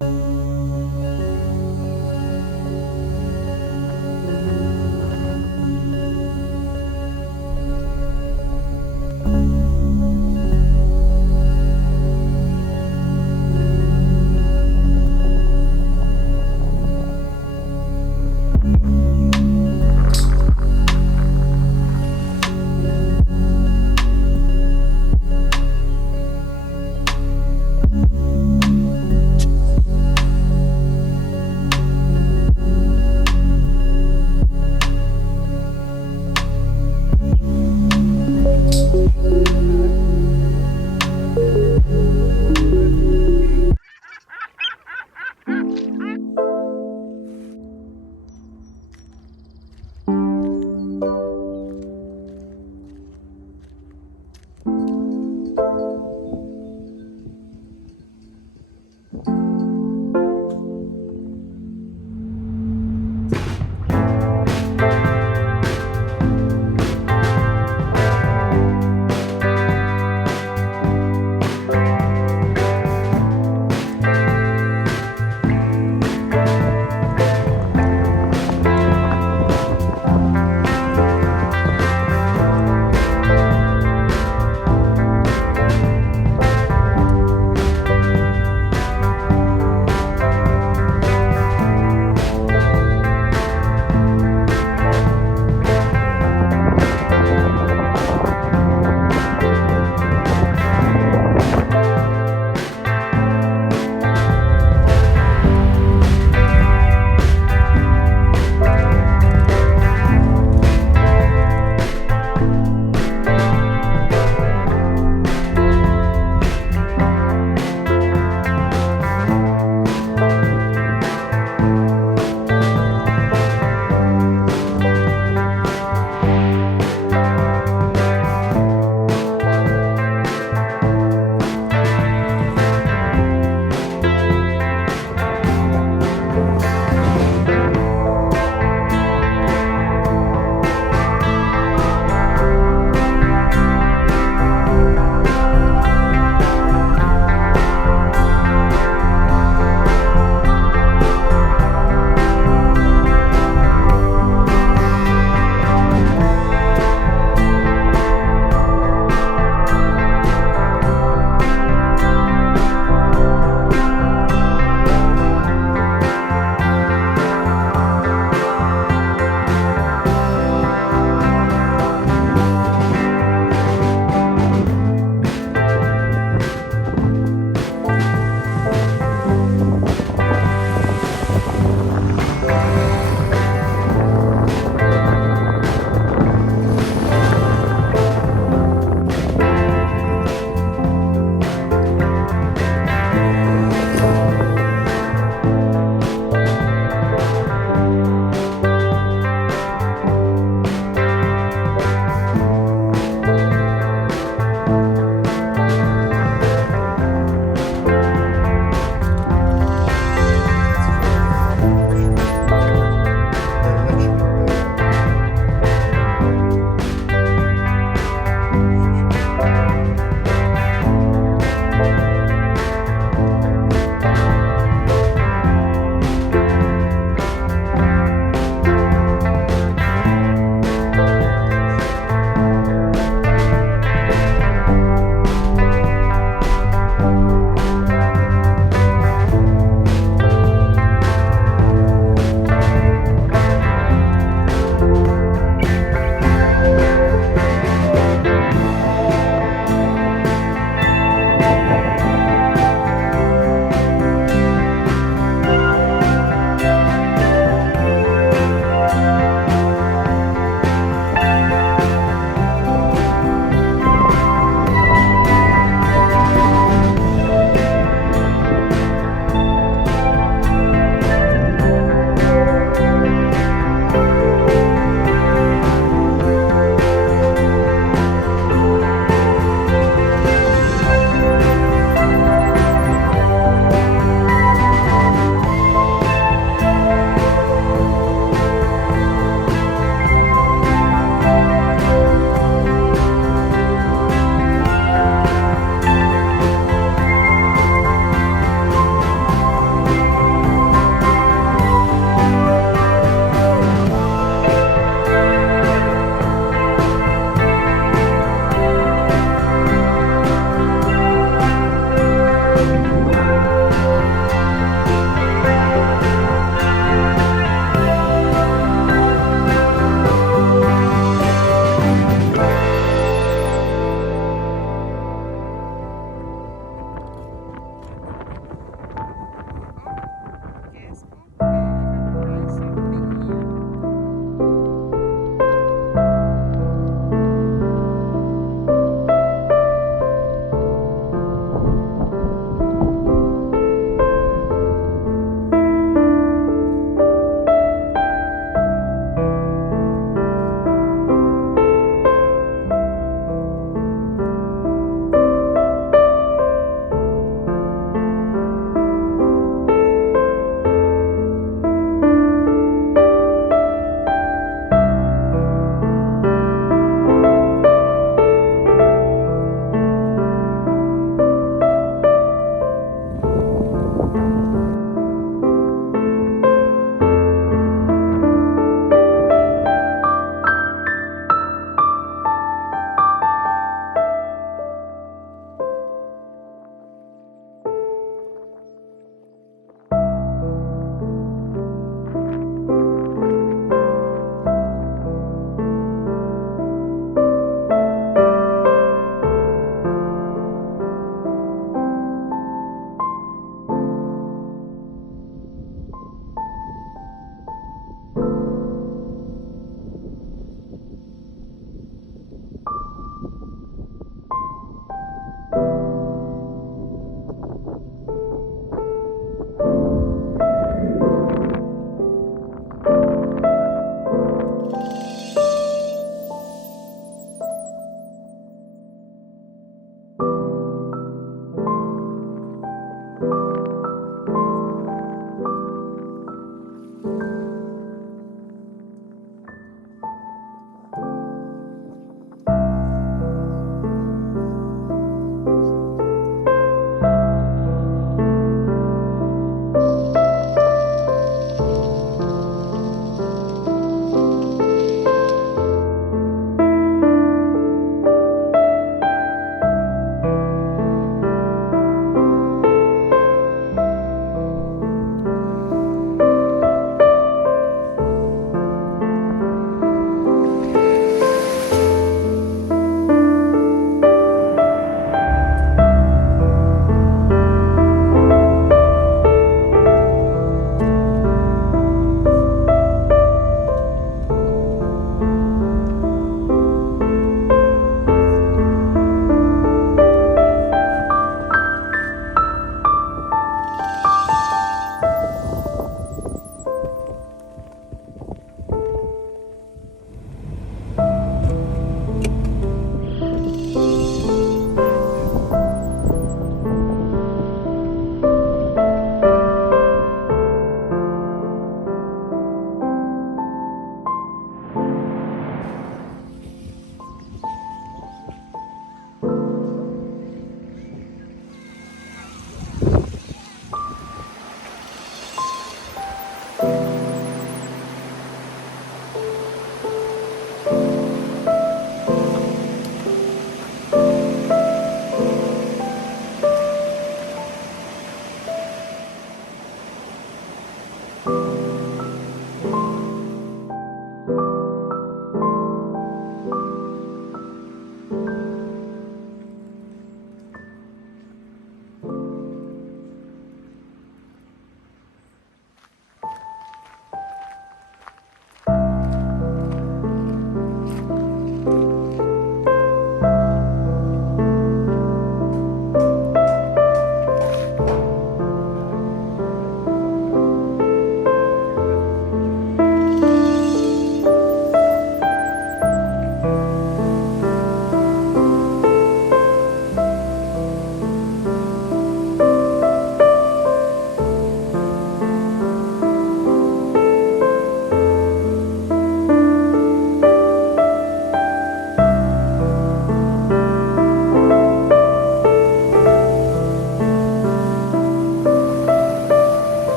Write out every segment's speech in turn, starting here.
you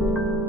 you